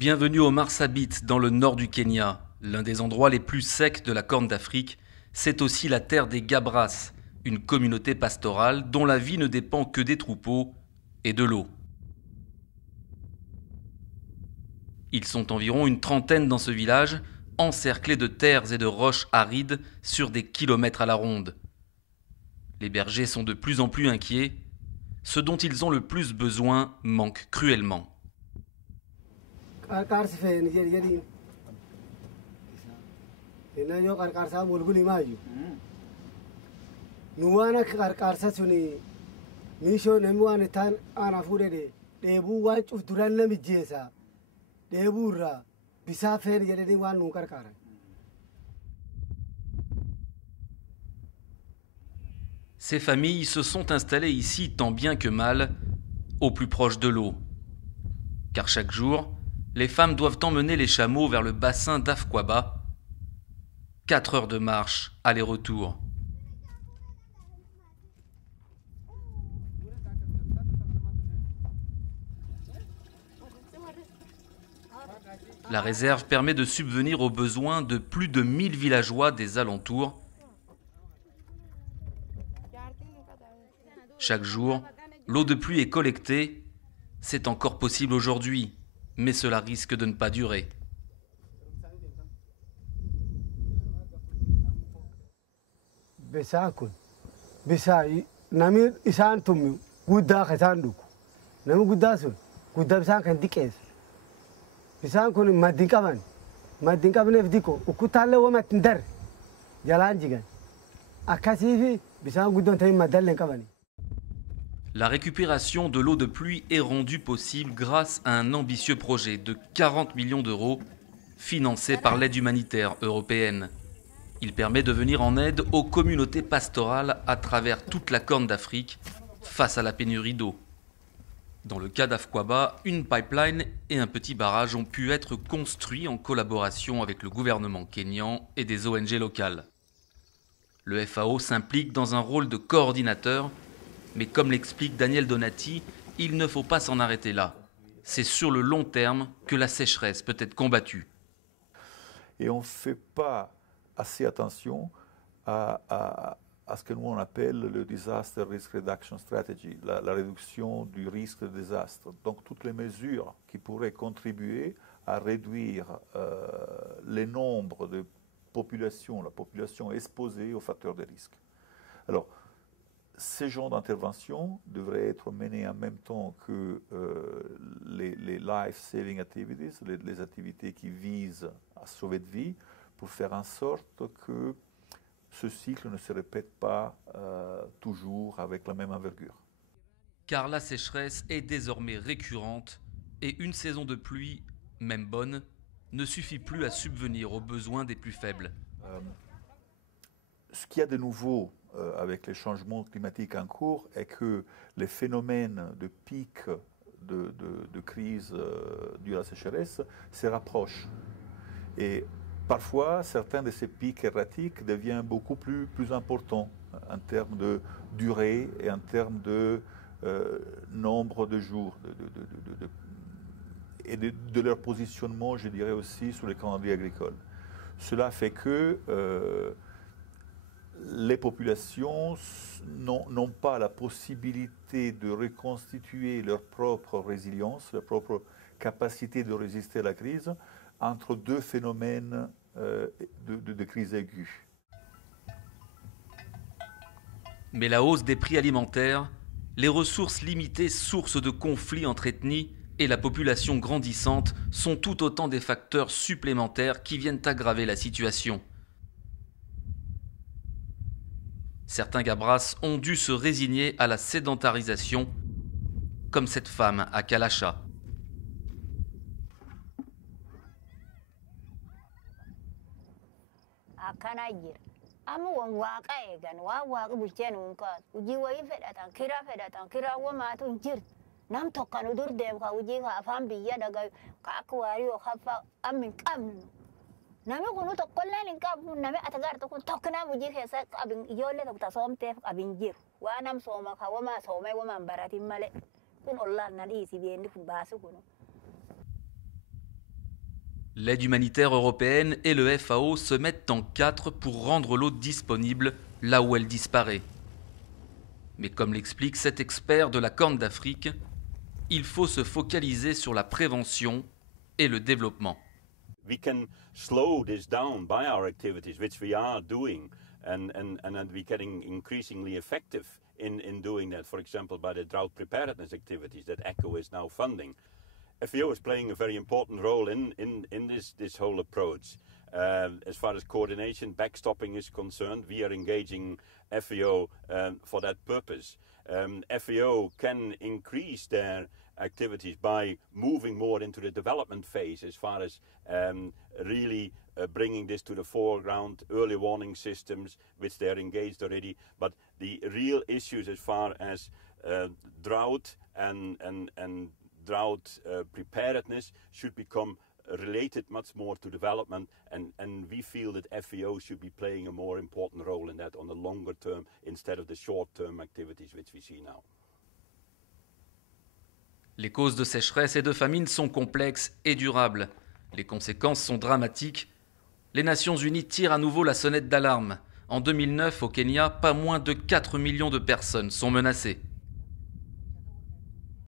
Bienvenue au Marsabit, dans le nord du Kenya, l'un des endroits les plus secs de la Corne d'Afrique. C'est aussi la terre des Gabras, une communauté pastorale dont la vie ne dépend que des troupeaux et de l'eau. Ils sont environ une trentaine dans ce village, encerclés de terres et de roches arides sur des kilomètres à la ronde. Les bergers sont de plus en plus inquiets. Ce dont ils ont le plus besoin manque cruellement. Ces familles se sont installées ici tant bien que mal, au plus proche de l'eau. Car chaque jour, les femmes doivent emmener les chameaux vers le bassin d'Afkwaba. 4 heures de marche, aller-retour. La réserve permet de subvenir aux besoins de plus de 1000 villageois des alentours. Chaque jour, l'eau de pluie est collectée. C'est encore possible aujourd'hui, mais cela risque de ne pas durer. La récupération de l'eau de pluie est rendue possible grâce à un ambitieux projet de 40 millions d'euros financé par l'aide humanitaire européenne. Il permet de venir en aide aux communautés pastorales à travers toute la Corne d'Afrique face à la pénurie d'eau. Dans le cas d'Afkwaba, une pipeline et un petit barrage ont pu être construits en collaboration avec le gouvernement kényan et des ONG locales. Le FAO s'implique dans un rôle de coordinateur, mais comme l'explique Daniel Donati, il ne faut pas s'en arrêter là. C'est sur le long terme que la sécheresse peut être combattue. Et on ne fait pas assez attention à ce que nous on appelle le Disaster Risk Reduction Strategy, la réduction du risque de désastre. Donc toutes les mesures qui pourraient contribuer à réduire le nombre de populations, la population exposée aux facteurs de risque. Alors, ces genres d'intervention devraient être menés en même temps que les life-saving activities, les activités qui visent à sauver de vie, pour faire en sorte que ce cycle ne se répète pas toujours avec la même envergure. Car la sécheresse est désormais récurrente et une saison de pluie, même bonne, ne suffit plus à subvenir aux besoins des plus faibles. Ce qu'il y a de nouveau avec les changements climatiques en cours est que les phénomènes de pic de crise due à la sécheresse se rapprochent. Et parfois, certains de ces pics erratiques deviennent beaucoup plus importants en termes de durée et en termes de nombre de jours et de leur positionnement, je dirais aussi, sur les calendriers agricoles. Cela fait que les populations n'ont pas la possibilité de reconstituer leur propre résilience, leur propre capacité de résister à la crise entre deux phénomènes de crise aiguë. Mais la hausse des prix alimentaires, les ressources limitées, sources de conflits entre ethnies et la population grandissante sont tout autant des facteurs supplémentaires qui viennent aggraver la situation. Certains Gabras ont dû se résigner à la sédentarisation, comme cette femme à Kalasha. Nami kunu tokkolleen hin qabu nami atagartu kun tokkinaa hojii keessa qabin ijoollee tokko tasoomteef qabin jiru waan nam sooma ka wamaa soomee wamaan baratin malee kun ollaan na dhiisi beenni kun baasu kunu. L'aide humanitaire européenne et le FAO se mettent en quatre pour rendre l'eau disponible là où elle disparaît. Mais comme l'explique cet expert de la Corne d'Afrique, il faut se focaliser sur la prévention et le développement. We can slow this down by our activities, which we are doing, and we're getting increasingly effective in doing that, for example, by the drought preparedness activities that ECHO is now funding. FAO is playing a very important role in this whole approach. As far as coordination, backstopping is concerned, we are engaging FAO for that purpose. FAO can increase their activities by moving more into the development phase as far as really bringing this to the foreground, early warning systems, which they are engaged already. But the real issues as far as drought and drought preparedness should become related much more to development, and we feel that FAO should be playing a more important role in that on the longer term instead of the short-term activities which we see now. Les causes de sécheresse et de famine sont complexes et durables. Les conséquences sont dramatiques. Les Nations Unies tirent à nouveau la sonnette d'alarme. En 2009, au Kenya, pas moins de 4 millions de personnes sont menacées.